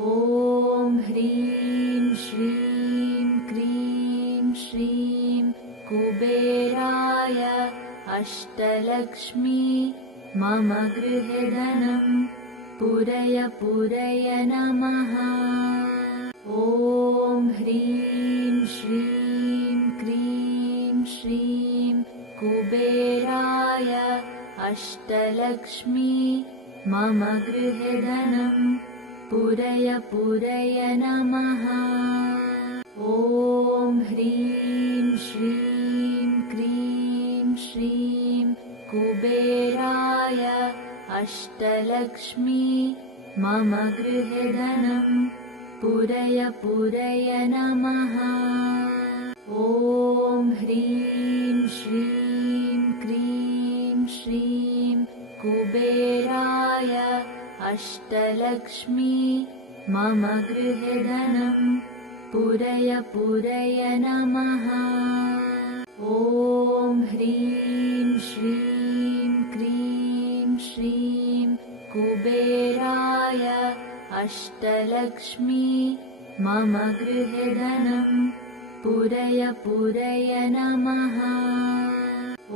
ॐ ह्रीं श्रीं क्रीं श्रीं कुबेराय अष्टलक्ष्मी मम गृहे धनं पूरय पूरय नमः। ॐ ह्रीं श्रीं क्रीं श्रीं कुबेराय अष्टलक्ष्मी मम गृहे धनं पूरय पूरय नमः। ॐ ह्रीं श्रीं क्रीं श्रीं कुबेराय अष्टलक्ष्मी मम गृहे धनं पूरय पूरय नमः। ॐ ह्रीं श्रीं क्रीं श्रीं कुबेराय अष्टलक्ष्मी मम गृहे धनं पूरय पूरय नमः। ॐ ह्रीं श्रीं क्रीं श्रीं कुबेराय अष्टलक्ष्मी मम गृहे धनं पूरय पूरय नमः।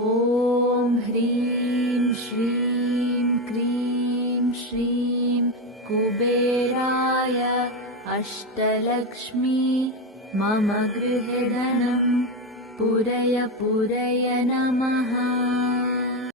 ॐ ह्रीं श्रीं क्रीं श्रीं कुबेराय अष्टलक्ष्मी मम गृहे धनं पूरय पूरय नमः।